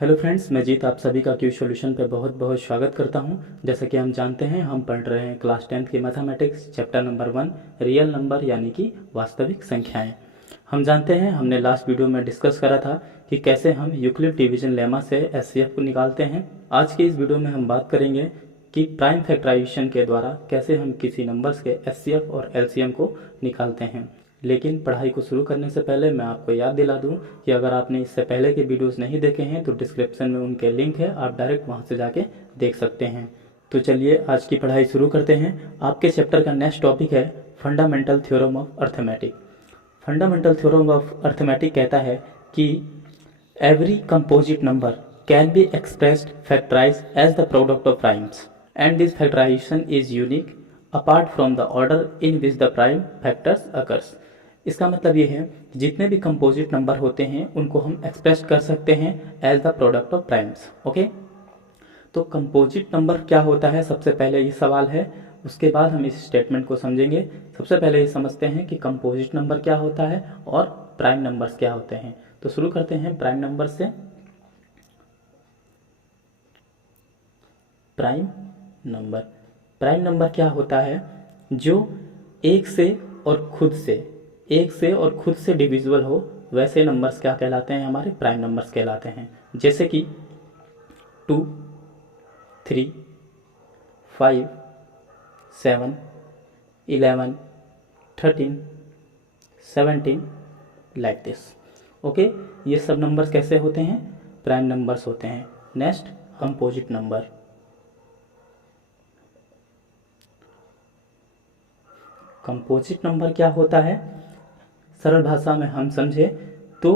Hello friends, मैं जीत आप सभी का क्यू सॉल्यूशन पे बहुत बहुत स्वागत करता हूं। जैसा कि हम जानते हैं, हम पढ़ रहे हैं क्लास 10th की mathematics chapter number 1 real number यानी कि वास्तविक संख्याएं। हम जानते हैं, हमने लास्ट वीडियो में डिस्कस करा था कि कैसे हम यूक्लिड डिवीजन लेमा से एचसीएफ को निकालते हैं। आज के इस वीडियो में हम बात करेंगे कि प्राइम फैक्टराइजेशन के द्वारा कैसे हम किसी नंबर्स के एचसीएफ और एलसीएम को निकालते हैं। लेकिन पढ़ाई को शुरू करने से पहले मैं आपको याद दिला दूं कि अगर आपने इससे पहले के वीडियोस नहीं देखे हैं तो डिस्क्रिप्शन में उनके लिंक है, आप डायरेक्ट वहां से जाके देख सकते हैं। तो चलिए आज की पढ़ाई शुरू करते हैं। आपके चैप्टर का नेक्स्ट टॉपिक है fundamental theorem of arithmetic. Fundamental theorem of arithmetic कहता है कि every composite number can be expressed factorise as the product of primes and this factorisation is unique apart from the order in which the prime factors occurs. इसका मतलब ये है कि जितने भी कंपोजिट नंबर होते हैं उनको हम एक्सप्रेस कर सकते हैं as the product of primes. Okay, तो कंपोजिट नंबर क्या होता है, सबसे पहले ये सवाल है, उसके बाद हम इस स्टेटमेंट को समझेंगे। सबसे पहले ये समझते हैं कि कंपोजिट नंबर क्या होता है और प्राइम नंबर्स क्या होते हैं। तो शुरू करते हैं प्राइम नंबर से। प्राइम नंबर क्या होता है? जो एक से और खुद से डिविजिबल हो, वैसे नंबर्स क्या कहलाते हैं? हमारे प्राइम नंबर्स कहलाते हैं। जैसे कि 2, 3, 5, 7, 11, 13, 17 लाइक दिस। ओके, ये सब नंबर्स कैसे होते हैं? प्राइम नंबर्स होते हैं। Next, composite number. Composite number क्या होता है? सरल भाषा में हम समझे तो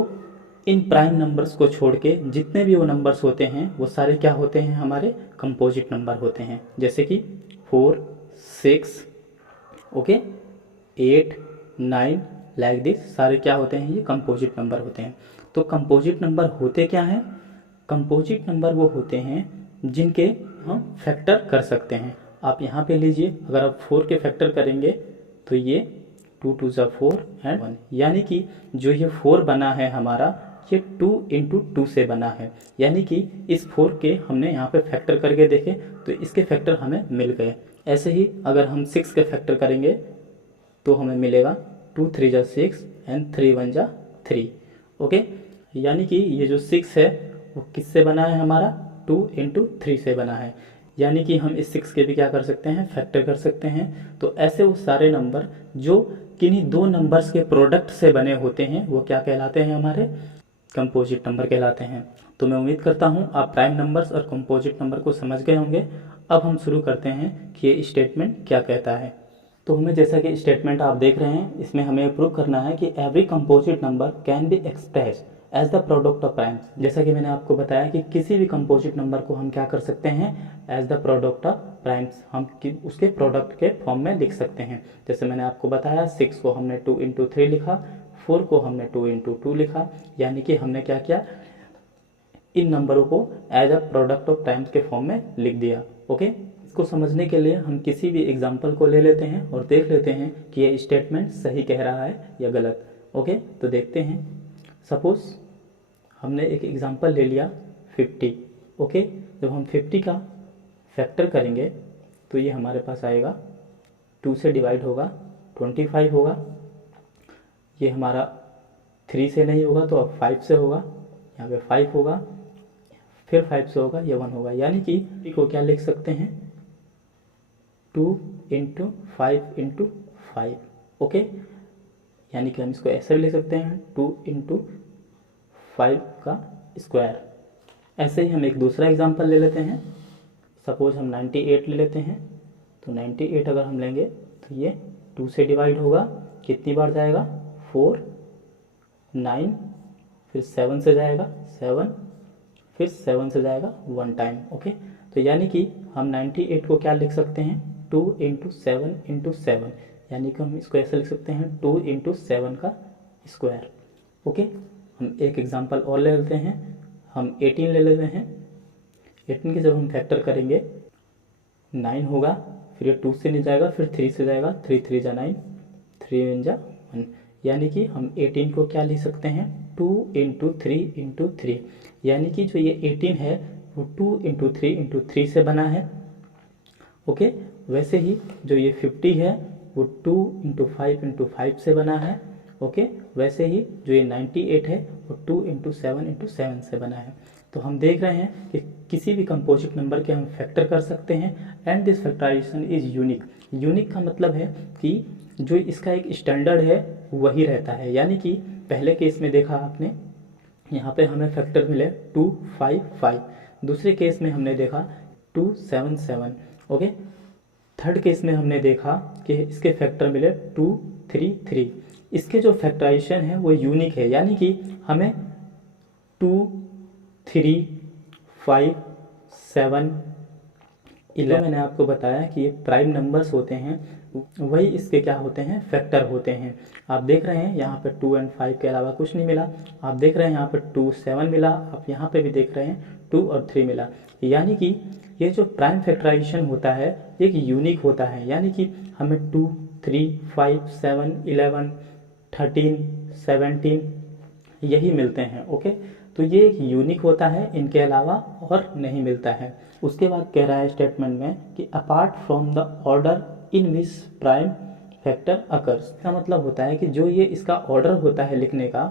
इन प्राइम नंबर्स को छोड़ के जितने भी वो नंबर्स होते हैं वो सारे क्या होते हैं? हमारे कंपोजिट नंबर होते हैं। जैसे कि 4, 6, ओके, 8, 9 लाइक दिस, सारे क्या होते हैं? ये कंपोजिट नंबर होते हैं। तो कंपोजिट नंबर होते क्या हैं? कंपोजिट नंबर वो होते हैं जिनके हम फैक्टर कर सकते हैं। आप यहाँ पे लीजिए, अगर आप 4 के फैक्टर करेंगे तो ये 2 2 ज़ा 4 एंड 1, यानी कि जो ये 4 बना है हमारा, ये 2 इंटू 2 से बना है। यानी कि इस 4 के हमने यहाँ पे फैक्टर करके देखे तो इसके फैक्टर हमें मिल गए। ऐसे ही अगर हम 6 के फैक्टर करेंगे तो हमें मिलेगा 2 3 ज़ा 6 एंड 3 1 ज़ा 3। ओके, यानी कि ये जो 6 है वो किससे बना है? हमारा 2 इंटू 3 से बना है। यानी कि हम इस 6 के भी क्या कर सकते हैं? फैक्टर कर सकते हैं। तो ऐसे वो सारे नंबर जो किन्हीं दो नंबर्स के प्रोडक्ट से बने होते हैं वो क्या कहलाते हैं? हमारे कंपोजिट नंबर कहलाते हैं। तो मैं उम्मीद करता हूँ आप प्राइम नंबर्स और कंपोजिट नंबर को समझ गए होंगे। अब हम शुरू करते हैं कि ये स्टेटमेंट क्या कहता है। तो हमें जैसा कि स्टेटमेंट आप देख रहे हैं, इसमें हमें प्रूव करना है कि every composite number can be expressed as the product of primes. जैसा कि मैंने आपको बताया कि किसी भी कंपोजिट नंबर को हम क्या कर सकते हैं? As the product of primes, हम उसके प्रोडक्ट के फॉर्म में लिख सकते हैं। जैसे मैंने आपको बताया, 6 को हमने 2 इंटू 3 लिखा, 4 को हमने 2 इंटू 2 लिखा। यानी कि हमने क्या किया? इन नंबरों को as a product of primes के फॉर्म में लिख दिया। ओके, इसको समझने के लिए हम किसी भी एग्जाम्पल को ले लेते हैं और देख लेते हैं कि ये स्टेटमेंट सही कह रहा है या गलत। ओके, तो देखते हैं। सपोज हमने एक एग्जाम्पल ले लिया 50। ओके, जब हम 50 का फैक्टर करेंगे तो ये हमारे पास आएगा, 2 से डिवाइड होगा 25 होगा, ये हमारा 3 से नहीं होगा तो अब 5 से होगा, यहाँ पे 5 होगा, फिर 5 से होगा, ये 1 होगा। यानी कि को क्या लिख सकते हैं? 2 इंटू 5 इंटू 5। ओके, यानी कि हम इसको ऐसे भी लिख सकते हैं 2 इंटू 5 का स्क्वायर। ऐसे ही हम एक दूसरा एग्जांपल ले लेते हैं। सपोज हम 98 ले लेते हैं। तो 98 अगर हम लेंगे तो ये 2 से डिवाइड होगा, कितनी बार जाएगा? 4, 9, फिर 7 से जाएगा 7, फिर 7 से जाएगा 1 टाइम। ओके, तो यानी कि हम 98 को क्या लिख सकते हैं? 2 इंटू 7 इंटू 7, यानी कि हम इसको ऐसे लिख सकते हैं 2 इंटू 7 का स्क्वायर। ओके, हम एक एग्जांपल और ले लेते हैं। हम 18 ले लेते हैं। 18 के जब हम फैक्टर करेंगे 9 होगा, फिर ये 2 से नहीं जाएगा, फिर 3 से जाएगा, 3 3 जा 9, 3 1 जा 1। यानी कि हम 18 को क्या लिख सकते हैं? 2 × 3 × 3, यानी कि जो ये 18 है वो 2 × 3 × 3 से बना है। ओके, वैसे ही जो ये 50 है वो 2 × 5 × 5 से बना है। ओके, वैसे ही जो ये 98 है वो 2 × 7 × 7 से बना है। तो हम देख रहे हैं कि किसी भी कंपोजिट नंबर के हम फैक्टर कर सकते हैं and this factorisation is unique. Unique का मतलब है कि जो इसका एक स्टैंडर्ड है वही रहता है, यानी कि पहले केस में देखा आपने, यहाँ पे हमें फैक्टर मिले 2 5 5, दूसरे केस में हमने देखा 2 7 7। ओके, थर्ड केस में हमने देखा कि इसके फैक्टर मिले 2 3 3। इसके जो फैक्टराइजेशन है वो यूनिक है, यानी कि हमें 2 3 5 7 11, मैंने आपको बताया कि ये प्राइम नंबर्स होते हैं, वही इसके क्या होते हैं, फैक्टर होते हैं। आप देख रहे हैं यहाँ पे 2 और 5 के अलावा कुछ नहीं मिला। आप देख रहे हैं यहाँ पे 2 7 मिला, आप यहाँ पे भी देख रहे हैं 2 और 3 मिला। यानी कि ये जो प्राइम फैक्टराइजेशन होता है एक यूनिक होता है, यानी कि हमें 2 3 5 7 11 13 17 यही मिलते हैं। ओके, तो ये एक यूनिक होता है, इनके अलावा और नहीं मिलता है। उसके बाद कह रहा है स्टेटमेंट में कि apart from the order in which prime factor occurs. इसका मतलब होता है कि जो ये इसका ऑर्डर होता है लिखने का,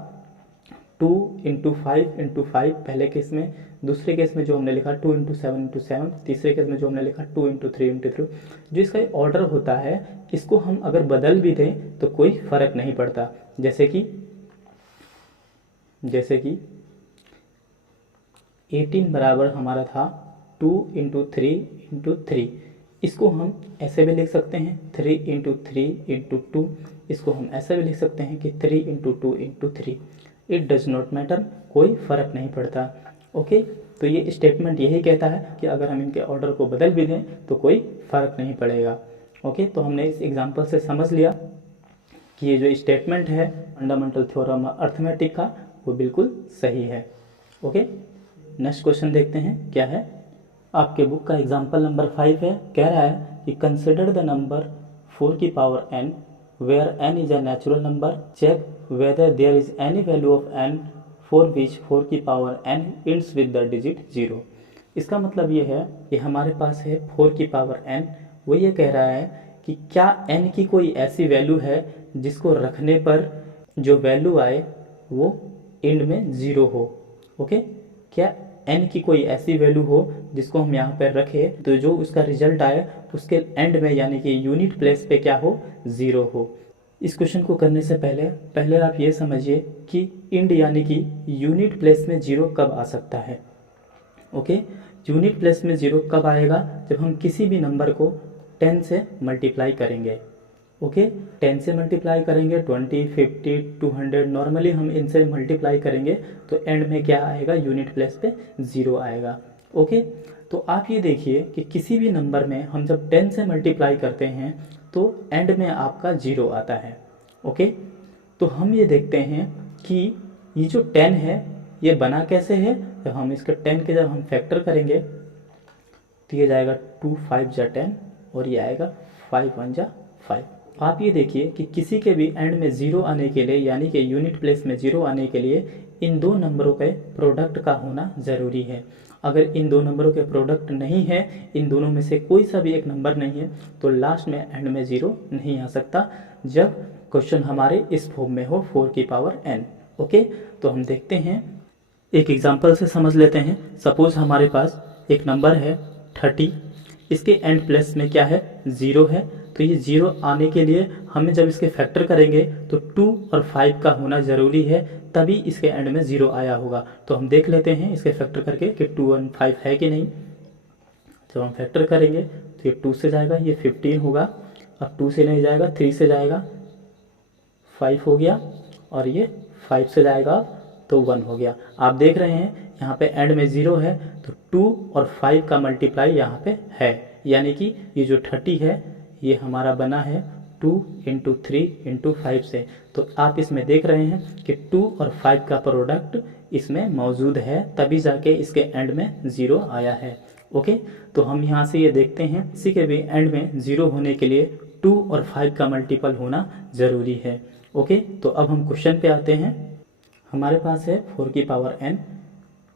2 × 5 × 5 पहले केस में, दूसरे केस में जो हमने लिखा 2 × 7 × 7, तीसरे केस में जो हमने लिखा 2 × 3 × 3, जो इसका ऑर्डर होता है इसको हम अगर बदल भी दें तो कोई फर्क नहीं पड़ता। जैसे कि 18 बराबर हमारा था 2 × 3 × 3, इसको हम ऐसे भी लिख सकते हैं 3 × 3 × 2, इसको हम ऐसे भी लिख सकते हैं कि 3 × 2 × 3। इट डज नॉट मैटर, कोई फ़र्क नहीं पड़ता। ओके, तो ये स्टेटमेंट यही कहता है कि अगर हम इनके ऑर्डर को बदल भी दें तो कोई फ़र्क नहीं पड़ेगा। ओके, तो हमने इस एग्जांपल से समझ लिया कि ये जो स्टेटमेंट है फंडामेंटल थ्योरम अर्थमेटिक का वो बिल्कुल सही है। ओके, नेक्स्ट क्वेश्चन देखते हैं क्या है। आपके बुक का एग्जाम्पल नंबर 5 है, कह रहा है कि कंसिडर द नंबर 4 की power n where n is a natural number, check whether there is any value of n for which 4 की power n ends with the digit 0। इसका मतलब ये है कि हमारे पास है 4 की पावर n, वो ये कह रहा है कि क्या n की कोई ऐसी वैल्यू है जिसको रखने पर जो वैल्यू आए वो एंड में 0 हो। ओके, क्या n की कोई ऐसी वैल्यू हो जिसको हम यहाँ पर रखें तो जो उसका रिजल्ट आए उसके एंड में यानी कि यूनिट प्लेस पे क्या हो, 0 हो। इस क्वेश्चन को करने से पहले आप ये समझिए कि इंड यानी कि यूनिट प्लेस में 0 कब आ सकता है। ओके, यूनिट प्लेस में 0 कब आएगा, जब हम किसी भी नंबर को 10 से मल्टीप्लाई करेंगे। ओके, 10 से मल्टीप्लाई करेंगे, 20 50 200 नॉर्मली हम इनसे मल्टीप्लाई करेंगे तो एंड में क्या आएगा, यूनिट प्लेस पे 0 आएगा। ओके, तो आप ये देखिए कि किसी भी नंबर में हम जब 10 से मल्टीप्लाई करते हैं तो एंड में आपका 0 आता है। ओके, तो हम ये देखते हैं कि ये जो 10 है ये बना कैसे है। जब हम इसके 10 के जब हम फैक्टर करेंगे तो ये जाएगा 2 5 जा 10 और ये आएगा 5 1 जा 5। आप ये देखिए कि किसी के भी एंड में 0 आने के लिए यानी कि यूनिट प्लेस में 0 आने के लिए इन दो नंबरों के प्रोडक्ट का होना ज़रूरी है। अगर इन दो नंबरों के प्रोडक्ट नहीं है, इन दोनों में से कोई सा भी एक नंबर नहीं है, तो लास्ट में एंड में 0 नहीं आ सकता जब क्वेश्चन हमारे इस फॉर्म में हो 4 की पावर n। ओके, तो हम देखते हैं, एक एग्जांपल से समझ लेते हैं। सपोज हमारे पास एक नंबर है 30, इसके एंड प्लेस में क्या है, 0 है। तो ये 0 आने के लिए हमें जब इसके फैक्टर करेंगे तो 2 और 5 का होना ज़रूरी है, तभी इसके एंड में 0 आया होगा। तो हम देख लेते हैं इसके फैक्टर करके कि 2 और 5 है कि नहीं। जब हम फैक्टर करेंगे तो ये 2 से जाएगा, ये 15 होगा। अब 2 से नहीं जाएगा, 3 से जाएगा, 5 हो गया, और ये 5 से जाएगा तो 1 हो गया। आप देख रहे हैं यहाँ पे एंड में 0 है तो 2 और 5 का मल्टीप्लाई यहाँ पे है, यानी कि ये जो 30 है ये हमारा बना है 2 × 3 × 5 से। तो आप इसमें देख रहे हैं कि 2 और 5 का प्रोडक्ट इसमें मौजूद है, तभी जाके इसके एंड में 0 आया है। ओके, तो हम यहाँ से ये देखते हैं किसी के भी एंड में 0 होने के लिए 2 और 5 का मल्टीपल होना ज़रूरी है। ओके, तो अब हम क्वेश्चन पे आते हैं। हमारे पास है 4 की पावर n।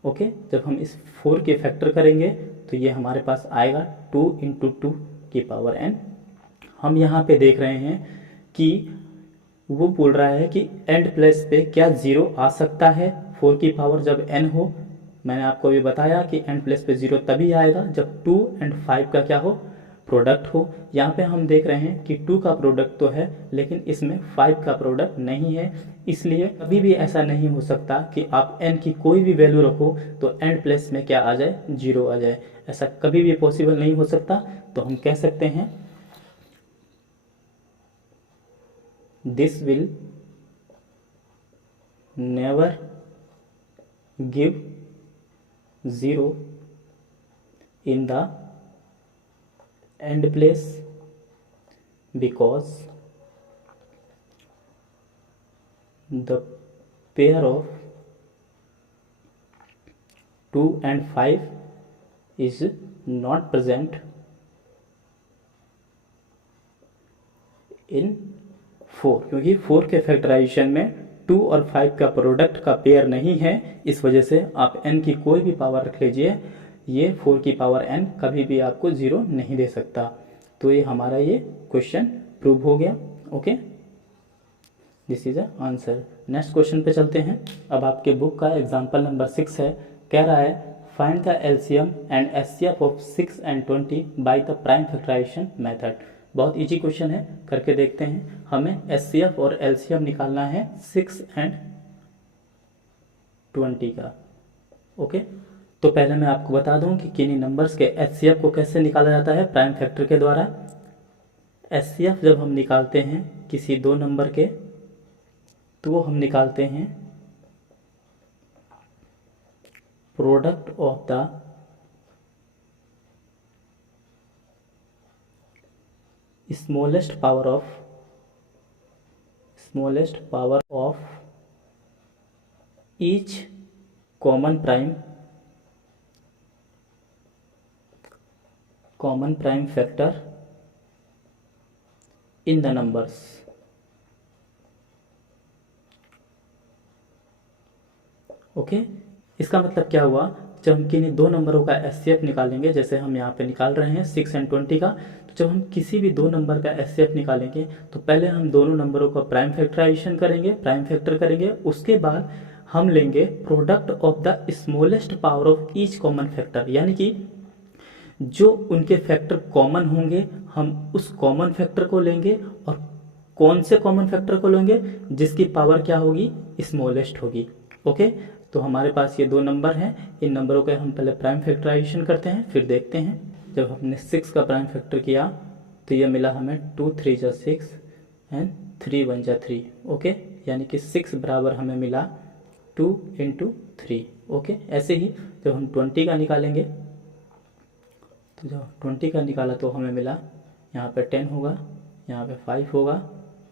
ओके, जब हम इस 4 के फैक्टर करेंगे तो ये हमारे पास आएगा 2 इंटू 2 की पावर n। हम यहाँ पे देख रहे हैं कि वो बोल रहा है कि एंड प्लेस पे क्या ज़ीरो आ सकता है 4 की पावर जब n हो। मैंने आपको अभी बताया कि एंड प्लेस पे ज़ीरो तभी आएगा जब 2 एंड 5 का क्या हो, प्रोडक्ट हो। यहाँ पे हम देख रहे हैं कि 2 का प्रोडक्ट तो है लेकिन इसमें 5 का प्रोडक्ट नहीं है, इसलिए कभी भी ऐसा नहीं हो सकता कि आप n की कोई भी वैल्यू रखो तो एंड प्लेस में क्या आ जाए, जीरो आ जाए। ऐसा कभी भी पॉसिबल नहीं हो सकता। तो हम कह सकते हैं this will never give zero in the end place because the pair of 2 and 5 is not present in 4, क्योंकि 4 के फैक्टराइजेशन में 2 और 5 का प्रोडक्ट का पेयर नहीं है। इस वजह से आप n की कोई भी पावर रख लीजिए, ये 4 की पावर n कभी भी आपको ज़ीरो नहीं दे सकता। तो ये हमारा ये क्वेश्चन प्रूव हो गया। Okay, this is a answer. Next question पे चलते हैं। अब आपके बुक का एग्जाम्पल नंबर 6 है। कह रहा है find the LCM and HCF of 6 and 20 by the prime factorisation method. बहुत इजी क्वेश्चन है, करके देखते हैं। हमें एचसीएफ और एलसीएम निकालना है 6 एंड 20 का। ओके, तो पहले मैं आपको बता दूं कि किन्हीं नंबर्स के एचसीएफ को कैसे निकाला जाता है, प्राइम फैक्टर के द्वारा। एचसीएफ जब हम निकालते हैं किसी दो नंबर के, तो वो हम निकालते हैं product of the smallest power of each common prime factor in the numbers. Okay, इसका मतलब क्या हुआ, जब हम किन्हीं दो नंबरों का एचसीएफ निकालेंगे, जैसे हम यहाँ पे निकाल रहे हैं 6 एंड 20 का, तो जब हम किसी भी दो नंबर का एचसीएफ निकालेंगे तो पहले हम दोनों नंबरों का प्राइम फैक्टराइजेशन करेंगे, प्राइम फैक्टर करेंगे। उसके बाद हम लेंगे product of the smallest power of each common factor, यानी कि जो उनके फैक्टर कॉमन होंगे हम उस कॉमन फैक्टर को लेंगे। और कौन से कॉमन फैक्टर को लेंगे, जिसकी पावर क्या होगी, स्मॉलेस्ट होगी। ओके, तो हमारे पास ये दो नंबर हैं, इन नंबरों के हम पहले प्राइम फैक्टराइजेशन करते हैं, फिर देखते हैं। जब हमने 6 का प्राइम फैक्टर किया तो ये मिला हमें 2 3 जा 6 एंड 3 1 जा 3। ओके, यानी कि 6 बराबर हमें मिला 2 इंटू 3। ओके, ऐसे ही जब हम 20 का निकालेंगे, तो जब 20 का निकाला तो हमें मिला यहाँ पे 10 होगा, यहाँ पे 5 होगा,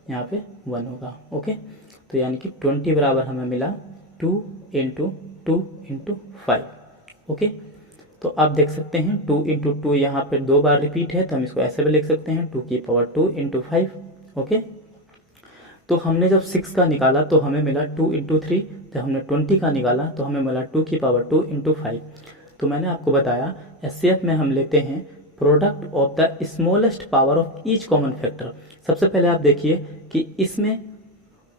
यहाँ पे 1 होगा। ओके, तो यानी कि 20 बराबर हमें मिला 2 इंटू 2 इंटू 5। ओके, तो आप देख सकते हैं 2 इंटू 2 यहाँ पे दो बार रिपीट है, तो हम इसको ऐसे भी लिख सकते हैं 2 की पावर 2 इंटू 5। ओके, तो हमने जब 6 का निकाला तो हमें मिला 2 इंटू 3, जब हमने 20 का निकाला तो हमें मिला 2 की पावर 2 इंटू 5। तो मैंने आपको बताया एचसीएफ में हम लेते हैं product of the smallest power of each common factor. सबसे पहले आप देखिए कि इसमें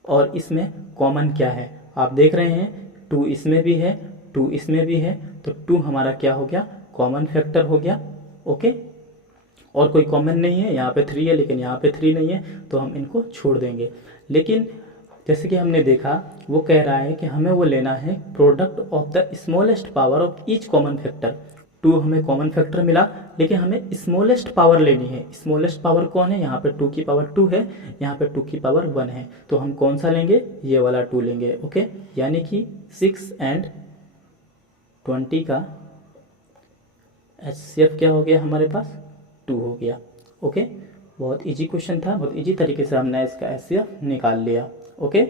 और इसमें कॉमन क्या है। आप देख रहे हैं 2 इसमें भी है, 2 इसमें भी है, तो 2 हमारा क्या हो गया, कॉमन फैक्टर हो गया। ओके, और कोई कॉमन नहीं है, यहाँ पे 3 है लेकिन यहाँ पे 3 नहीं है, तो हम इनको छोड़ देंगे। लेकिन जैसे कि हमने देखा वो कह रहा है कि हमें वो लेना है product of the smallest power of each common factor. 2 हमें कॉमन फैक्टर मिला, लेकिन हमें स्मॉलेस्ट पावर लेनी है। स्मॉलेस्ट पावर कौन है, यहाँ पे 2 की पावर 2 है, यहाँ पे 2 की पावर 1 है, तो हम कौन सा लेंगे, ये वाला 2 लेंगे। ओके, यानी कि 6 एंड 20 का एचसीएफ क्या हो गया हमारे पास, 2 हो गया। ओके, बहुत इजी क्वेश्चन था, बहुत इजी तरीके से हमने इसका एचसीएफ निकाल लिया। ओके,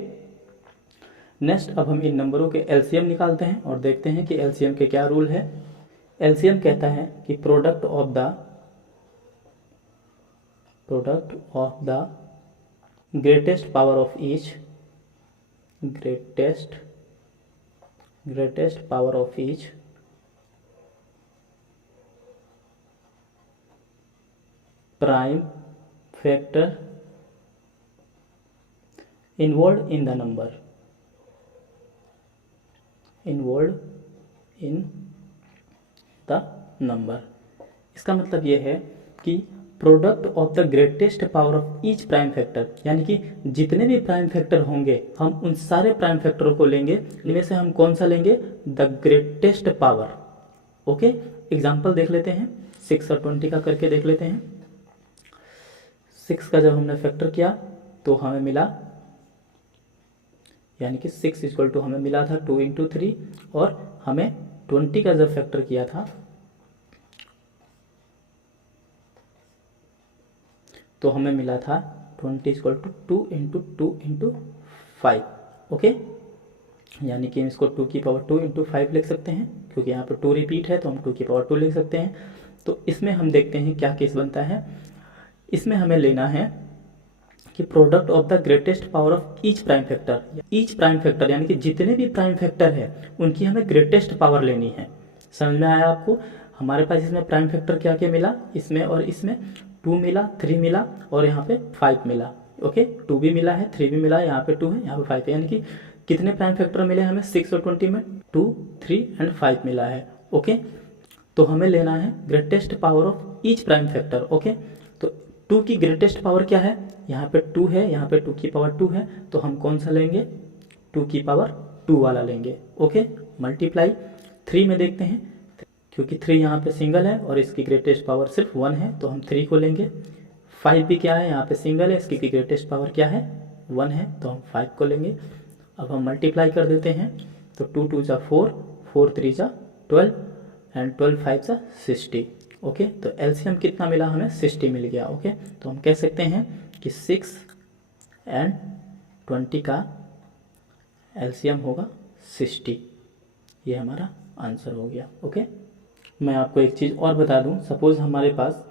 नेक्स्ट अब हम इन नंबरों के एलसीएम निकालते हैं और देखते हैं कि एलसीएम के क्या रूल है। एलसीएम कहता है कि product of the greatest power of each greatest power of each prime factor involve in the number, involve in the number. इसका मतलब ये है कि product of the greatest power of each prime factor, यानी कि जितने भी प्राइम फैक्टर होंगे हम उन सारे प्राइम फैक्टरों को लेंगे, इनमें से हम कौन सा लेंगे, the greatest power. Okay, example देख लेते हैं, 6 और 20 का करके देख लेते हैं। 6 का जब हमने फैक्टर किया तो हमें मिला, यानी कि 6 इक्वल टू हमें मिला था 2 इंटू 3, और हमें 20 का जब फैक्टर किया था तो हमें मिला था 20 equal to 2 into 2 into 5। Okay, यानी कि हम इसको 2 की पावर 2 इंटू 5 लिख सकते हैं, क्योंकि यहाँ पर 2 रिपीट है तो हम 2 की पावर 2 लिख सकते हैं। तो इसमें हम देखते हैं क्या केस बनता है। इसमें हमें लेना है कि product of the greatest power of each prime factor, each prime factor यानी कि जितने भी प्राइम फैक्टर है उनकी हमें ग्रेटेस्ट पावर लेनी है। समझ में आया आपको? हमारे पास इसमें प्राइम फैक्टर क्या क्या मिला, इसमें और इसमें 2 मिला, 3 मिला और यहाँ पे 5 मिला। ओके, 2 भी मिला है, 3 भी मिला है, यहाँ पे 2 है, यहाँ पे 5 है, यानी कि कितने प्राइम फैक्टर मिले हमें 6 और 20 में, 2, 3 एंड 5 मिला है। ओके, तो हमें लेना है greatest power of each prime factor. Okay, तो 2 की ग्रेटेस्ट पावर क्या है, यहाँ पे 2 है, यहाँ पे 2 की पावर 2 है, तो हम कौन सा लेंगे, 2 की पावर 2 वाला लेंगे। ओके, मल्टीप्लाई 3 में देखते हैं, क्योंकि 3 यहाँ पे सिंगल है और इसकी ग्रेटेस्ट पावर सिर्फ 1 है तो हम 3 को लेंगे। 5 भी क्या है, यहाँ पे सिंगल है, इसकी ग्रेटेस्ट पावर क्या है, 1 है, तो हम 5 को लेंगे। अब हम मल्टीप्लाई कर देते हैं, तो 2 2 जा 4, 4 3 जा 12 एंड 12 5 जा 60। ओके, तो एलसीएम कितना मिला हमें, 60 मिल गया। ओके, तो हम कह सकते हैं कि 6 एंड 20 का एलसीएम होगा 60। ये हमारा आंसर हो गया। ओके, मैं आपको एक चीज़ और बता दूं, सपोज़ हमारे पास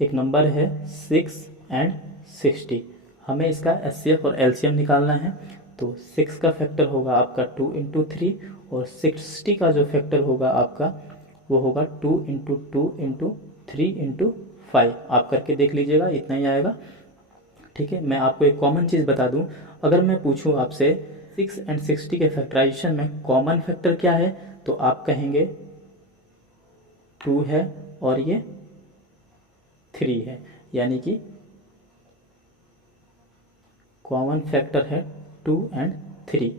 एक नंबर है 6 एंड 60, हमें इसका एचसीएफ और एलसीएम निकालना है। तो 6 का फैक्टर होगा आपका 2 इंटू 3 और 60 का जो फैक्टर होगा आपका वो होगा 2 इंटू 2 इंटू 3 इंटू 5। आप करके देख लीजिएगा, इतना ही आएगा। ठीक है, मैं आपको एक कॉमन चीज़ बता दूं, अगर मैं पूछूं आपसे 6 एंड 60 के फैक्टराइजेशन में कॉमन फैक्टर क्या है, तो आप कहेंगे 2 है और ये 3 है, यानी कि कॉमन फैक्टर है 2 एंड 3।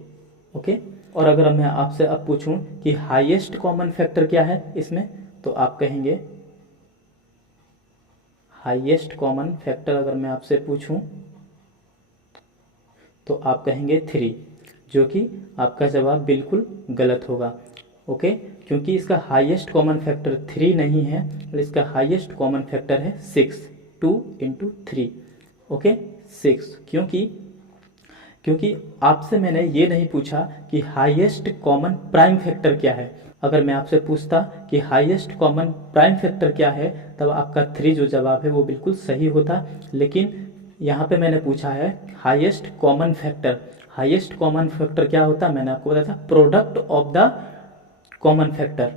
ओके, और अगर मैं आपसे अब पूछूं कि हाईएस्ट कॉमन फैक्टर क्या है इसमें, तो आप कहेंगे हाईएस्ट कॉमन फैक्टर, अगर मैं आपसे पूछूं तो आप कहेंगे 3, जो कि आपका जवाब बिल्कुल गलत होगा। ओके, क्योंकि इसका हाईएस्ट कॉमन फैक्टर 3 नहीं है, और इसका हाईएस्ट कॉमन फैक्टर है 6, 2 इंटू 3। ओके, 6, क्योंकि आपसे मैंने ये नहीं पूछा कि हाईएस्ट कॉमन प्राइम फैक्टर क्या है। अगर मैं आपसे पूछता कि हाईएस्ट कॉमन प्राइम फैक्टर क्या है, तब आपका 3 जो जवाब है वो बिल्कुल सही होता, लेकिन यहाँ पे मैंने पूछा है highest common factor. Highest common factor क्या होता है, मैंने आपको बताया था, product of the common factor,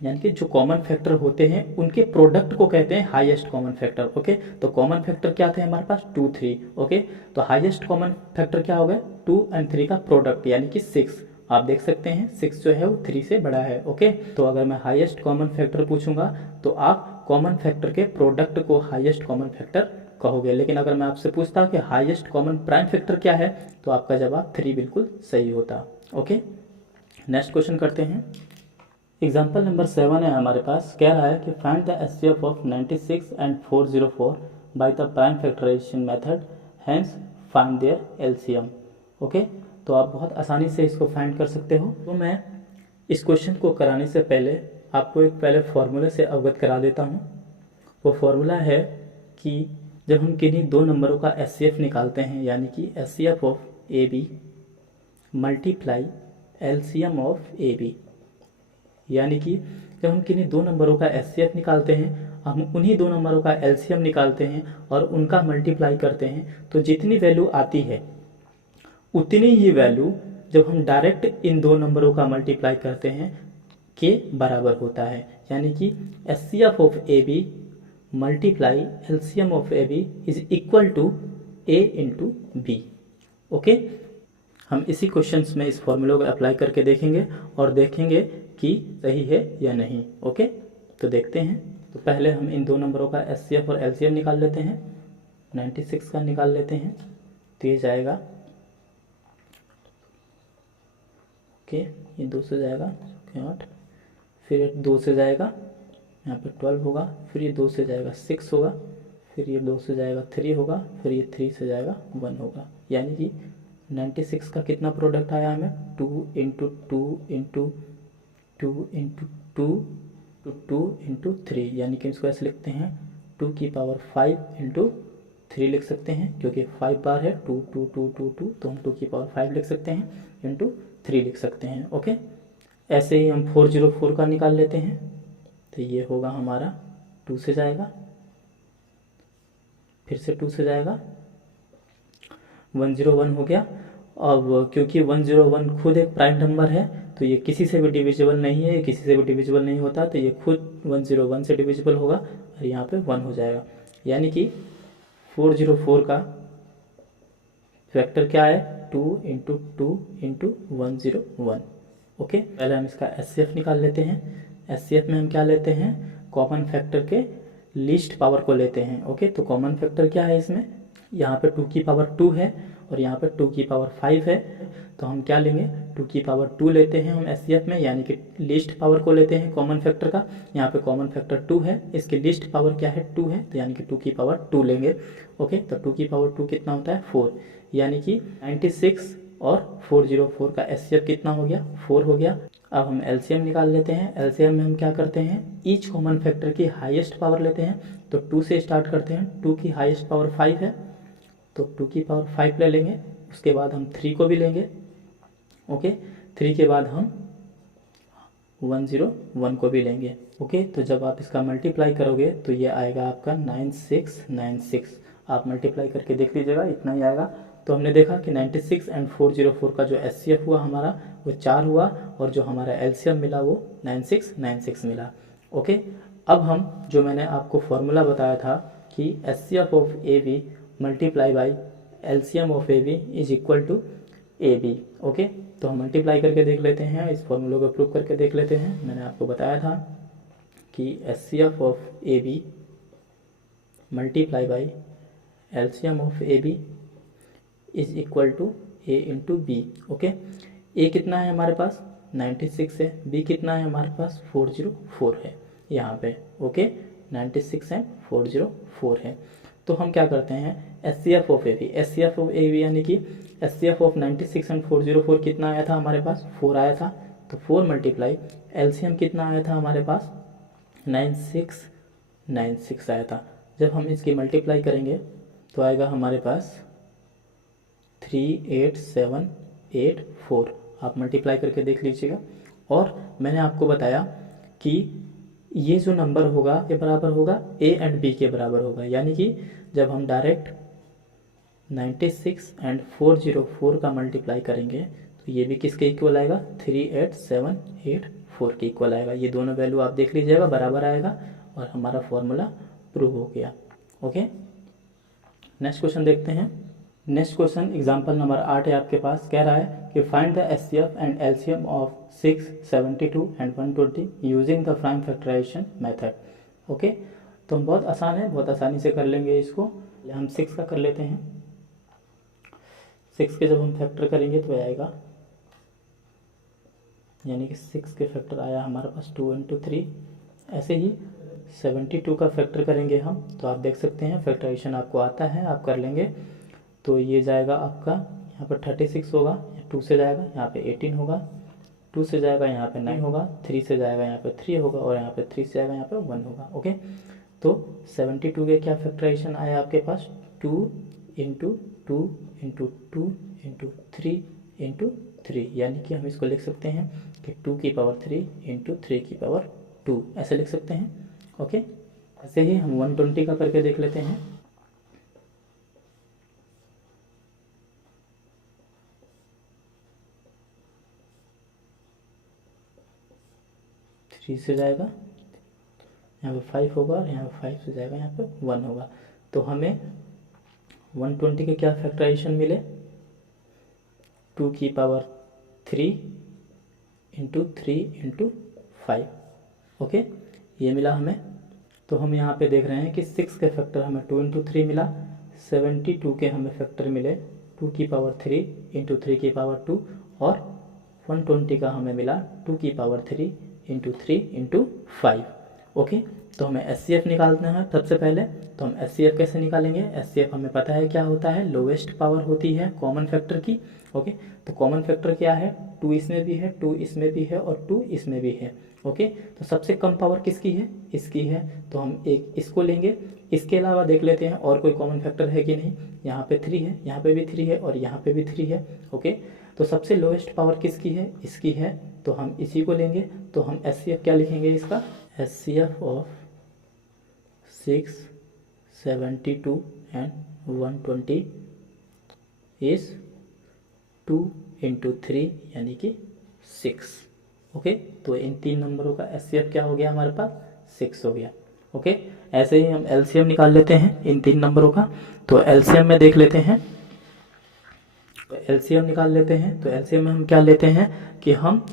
यानी कि जो कॉमन फैक्टर होते हैं उनके प्रोडक्ट को कहते हैं हाईएस्ट कॉमन फैक्टर। ओके, तो कॉमन फैक्टर क्या थे हमारे पास, 2 3। ओके, तो हाईएस्ट कॉमन फैक्टर क्या हो गया, 2 एंड 3 का प्रोडक्ट, यानी कि 6। आप देख सकते हैं 6 जो है वो 3 से बड़ा है। ओके, तो अगर मैं हाईएस्ट कॉमन फैक्टर पूछूंगा तो आप कॉमन फैक्टर के प्रोडक्ट को हाईएस्ट कॉमन फैक्टर कहोगे, लेकिन अगर मैं आपसे पूछता कि हाईएस्ट कॉमन प्राइम फैक्टर क्या है, तो आपका जवाब 3 बिल्कुल सही होता। ओके, नेक्स्ट क्वेश्चन करते हैं। एग्जाम्पल नंबर 7 है हमारे पास, कह रहा है कि find the HCF of 96 and 404 by the prime factorisation method, hence find their LCM. Okay, तो आप बहुत आसानी से इसको फाइंड कर सकते हो। तो मैं इस क्वेश्चन को कराने से पहले आपको एक पहले फॉर्मूले से अवगत करा देता हूँ। वो फॉर्मूला है कि जब हम किन्हीं दो नंबरों का एचसीएफ निकालते हैं, यानी कि HCF of A B multiply LCM of A B, यानी कि जब हम किन्हीं दो नंबरों का एचसीएफ निकालते हैं, हम उन्हीं दो नंबरों का एलसीएम निकालते हैं और उनका मल्टीप्लाई करते हैं, तो जितनी वैल्यू आती है उतनी ही वैल्यू जब हम डायरेक्ट इन दो नंबरों का मल्टीप्लाई करते हैं के बराबर होता है, यानी कि HCF of A B multiply LCM of A B is equal to A into B. Okay, हम इसी क्वेश्चंस में इस फॉर्मूले को अप्लाई करके देखेंगे और देखेंगे कि सही है या नहीं। ओके, तो देखते हैं। तो पहले हम इन दो नंबरों का एचसीएफ और एलसीएम निकाल लेते हैं। 96 का निकाल लेते हैं, तो ये जाएगा, ओके, ये 2 से जाएगा 8, फिर 2 से जाएगा यहाँ पे 12 होगा, फिर ये 2 से जाएगा 6 होगा, फिर ये 2 से जाएगा 3 होगा, फिर ये 3 से जाएगा 1 होगा। यानी कि 96 का कितना प्रोडक्ट आया हमें, 2 into 2 into 2 into 2 to 2 into 3, यानी कि इसको ऐसे लिखते हैं 2 की पावर 5 इंटू 3 लिख सकते हैं, क्योंकि 5 बार है 2 2 2 2 2, तो हम 2 की पावर 5 लिख सकते हैं इंटू 3 लिख सकते हैं। ओके, ऐसे ही हम 404 का निकाल लेते हैं, तो ये होगा हमारा 2 से जाएगा, फिर से 2 से जाएगा, 101 हो गया। अब क्योंकि 101 खुद एक प्राइम नंबर है, तो ये किसी से भी डिविजिबल नहीं है, ये किसी से भी डिविजिबल नहीं होता, तो ये खुद 101 से डिविजिबल होगा और यहाँ पे 1 हो जाएगा। यानी कि 404 का फैक्टर क्या है, 2 इंटू 2 इंटू 101। ओके, पहले हम इसका एचसीएफ निकाल लेते हैं। एचसीएफ में हम क्या लेते हैं, कॉमन फैक्टर के लीस्ट पावर को लेते हैं। ओके, तो कॉमन फैक्टर क्या है इसमें, यहाँ पे 2 की पावर 2 है और यहाँ पे 2 की पावर 5 है, तो हम क्या लेंगे, 2 की पावर 2 लेते हैं हम एचसीएफ में, यानी कि लीस्ट पावर को लेते हैं कॉमन फैक्टर का। यहाँ पे कॉमन फैक्टर 2 है, इसकी लीस्ट पावर क्या है, 2 है, तो यानी कि 2 की पावर 2 लेंगे। ओके, तो 2 की पावर 2 कितना होता है, 4, यानी कि 96 और 404 का एचसीएफ कितना हो गया, 4 हो गया। अब हम एलसीएम निकाल लेते हैं। एलसीएम में हम क्या करते हैं, ईच कॉमन फैक्टर की हाईएस्ट पावर लेते हैं, तो 2 से स्टार्ट करते हैं। 2 की हाईएस्ट पावर 5 है, तो 2 की पावर 5 ले लेंगे, उसके बाद हम 3 को भी लेंगे। ओके, 3 के बाद हम 101 को भी लेंगे। ओके, तो जब आप इसका मल्टीप्लाई करोगे तो ये आएगा आपका 9696। आप मल्टीप्लाई करके देख लीजिएगा, इतना ही आएगा। तो हमने देखा कि 96 एंड 404 का जो एचसीएफ हुआ हमारा वो 4 हुआ, और जो हमारा एलसीएम मिला वो 9696 मिला। ओके, अब हम जो मैंने आपको फॉर्मूला बताया था कि HCF of A B multiply by LCM of A B is equal to A B. Okay, तो हम मल्टीप्लाई करके देख लेते हैं, इस फॉर्मूले को प्रूव करके देख लेते हैं। मैंने आपको बताया था कि HCF of A B multiply by LCM of A B is equal to A into B. Okay, A कितना है हमारे पास, 96 है, बी कितना है हमारे पास, 404 है यहाँ पे। ओके, 96 एंड 404 है। तो हम क्या करते हैं, HCF of A B, HCF of A B यानी कि एचसीएफ ऑफ 96 एंड 404 कितना आया था हमारे पास, 4 आया था, तो 4 मल्टीप्लाई एलसीएम कितना आया था हमारे पास, 9696 आया था। जब हम इसकी मल्टीप्लाई करेंगे तो आएगा हमारे पास 38784। आप मल्टीप्लाई करके देख लीजिएगा। और मैंने आपको बताया कि ये जो नंबर होगा ये बराबर होगा ए एंड बी के बराबर होगा, यानी कि जब हम डायरेक्ट 96 एंड 404 का मल्टीप्लाई करेंगे तो ये भी किसके इक्वल आएगा, 38784 के इक्वल आएगा। ये दोनों वैल्यू आप देख लीजिएगा, बराबर आएगा और हमारा फॉर्मूला प्रूव हो गया। ओके, नेक्स्ट क्वेश्चन देखते हैं। नेक्स्ट क्वेश्चन एग्जांपल नंबर 8 है आपके पास। कह रहा है कि find the HCF and LCM of 6, 72 and 120 using the prime factorisation method. Okay, तो बहुत आसान है, बहुत आसानी से कर लेंगे इसको। हम 6 का कर लेते हैं। 6 के जब हम फैक्टर करेंगे तो आएगा, यानी कि 6 के फैक्टर आया हमारे पास 2 इंटू 3। ऐसे ही 72 का फैक्टर करेंगे हम, तो आप देख सकते हैं फैक्टराइजेशन आपको आता है, आप कर लेंगे। तो ये जाएगा आपका यहाँ पर 36 होगा, 2 से जाएगा यहाँ पे 18 होगा, 2 से जाएगा यहाँ पे 9 होगा, 3 से जाएगा यहाँ पे 3 होगा, और यहाँ पे 3 से जाएगा यहाँ पे 1 होगा। ओके, तो 72 के क्या फैक्टराइजेशन आया आपके पास, 2 इंटू 2 इंटू 2 इंटू 3 इंटू 3, यानी कि हम इसको लिख सकते हैं कि 2 की पावर 3 इंटू 3 की पावर 2, ऐसे लिख सकते हैं। ओके, ऐसे ही हम 120 का करके देख लेते हैं। 3 से जाएगा, यहाँ पे 5 होगा और यहाँ पे 5 से जाएगा, यहाँ पे 1 होगा। तो हमें 120 के क्या फैक्टराइजेशन मिले, 2 की पावर 3 इंटू 3 इंटू 5। ओके, ये मिला हमें। तो हम यहाँ पे देख रहे हैं कि 6 के फैक्टर हमें 2 इंटू 3 मिला, 72 के हमें फैक्टर मिले 2 की पावर 3 इंटू 3 की पावर 2, और 120 का हमें मिला 2 की पावर 3 इंटू 3 इंटू 5। ओके, तो हमें SCF निकालना है सबसे पहले। तो हम SCF कैसे निकालेंगे, SCF हमें पता है क्या होता है, लोवेस्ट पावर होती है कॉमन फैक्टर की। ओके, तो कॉमन फैक्टर क्या है, 2 इसमें भी है, 2 इसमें भी है और 2 इसमें भी है। ओके, तो सबसे कम पावर किसकी है, इसकी है, तो हम एक इसको लेंगे। इसके अलावा देख लेते हैं और कोई कॉमन फैक्टर है कि नहीं। यहाँ पे 3 है, यहाँ पे भी 3 है और यहाँ पे भी 3 है। ओके, तो सबसे लोएस्ट पावर किसकी है, इसकी है, तो हम इसी को लेंगे। तो हम SCF क्या लिखेंगे इसका, SCF of 6, 72 and 120 is 2 into 3 यानी कि 6। ओके, तो इन 3 नंबरों का SCF क्या हो गया हमारे पास, 6 हो गया। ओके, ऐसे ही हम LCM निकाल लेते हैं इन 3 नंबरों का। तो LCM में देख लेते हैं, तो LCM निकाल लेते हैं। तो LCM में हम क्या लेते हैं कि हम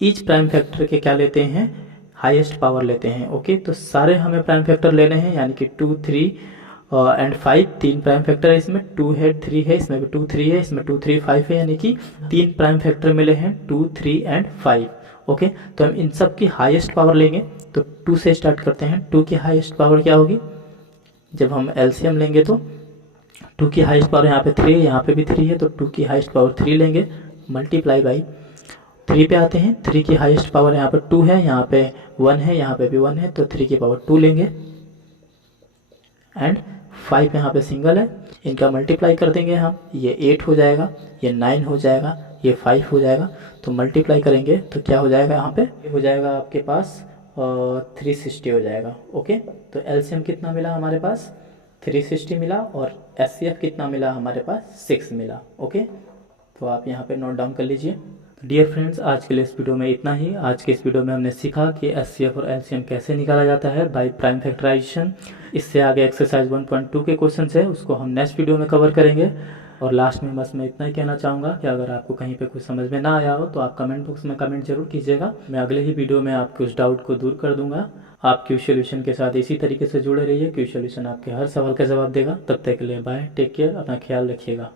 ईच प्राइम फैक्टर के क्या लेते हैं, हाईएस्ट पावर लेते हैं। ओके, तो सारे हमें प्राइम फैक्टर लेने हैं, यानी कि 2, 3 एंड 5, 3 प्राइम फैक्टर है इसमें, 2 है, 3 है, इसमें भी 2, 3 है, इसमें 2, 3, 5 है, यानी कि 3 प्राइम फैक्टर मिले हैं, 2, 3 एंड 5। ओके, तो हम इन सब की हाईएस्ट पावर लेंगे। तो 2 से स्टार्ट करते हैं। 2 की हाईएस्ट पावर क्या होगी, जब हम LCM लेंगे तो 2 की हाईएस्ट पावर यहाँ पे 3 है, यहाँ पे भी 3 है, तो 2 की हाईएस्ट पावर 3 लेंगे, मल्टीप्लाई बाई 3 पे आते हैं। 3 की हाईएस्ट पावर यहाँ पे 2 है, यहाँ पे 1 है, यहाँ पे भी 1 है, तो 3 की पावर 2 लेंगे, एंड 5 यहाँ पे सिंगल है, इनका मल्टीप्लाई कर देंगे हम, ये 8 हो जाएगा, ये 9 हो जाएगा, ये 5 हो जाएगा। तो मल्टीप्लाई करेंगे तो क्या हो जाएगा, यहाँ पे हो जाएगा आपके पास 360 हो जाएगा। ओके, तो LCM कितना मिला हमारे पास, 360 मिला, और SCF कितना मिला हमारे पास, 6 मिला। ओके, तो आप यहाँ पे नोट डाउन कर लीजिए। डियर फ्रेंड्स, आज के लिए इस वीडियो में इतना ही। आज के इस वीडियो में हमने सीखा कि SCF और LCM कैसे निकाला जाता है बाय प्राइम फैक्टराइजेशन। इससे आगे एक्सरसाइज 1.2 के क्वेश्चन है, उसको हम नेक्स्ट वीडियो में कवर करेंगे। और लास्ट में बस मैं इतना ही कहना चाहूँगा कि अगर आपको कहीं पे कुछ समझ में ना आया हो तो आप कमेंट बॉक्स में कमेंट जरूर कीजिएगा। मैं अगले ही वीडियो में आपके उस डाउट को दूर कर दूंगा। आप क्यू सॉल्यूशन के साथ इसी तरीके से जुड़े रहिए। क्यू सॉल्यूशन आपके हर सवाल का जवाब देगा। तब तक के लिए बाय, टेक केयर, अपना ख्याल रखिएगा।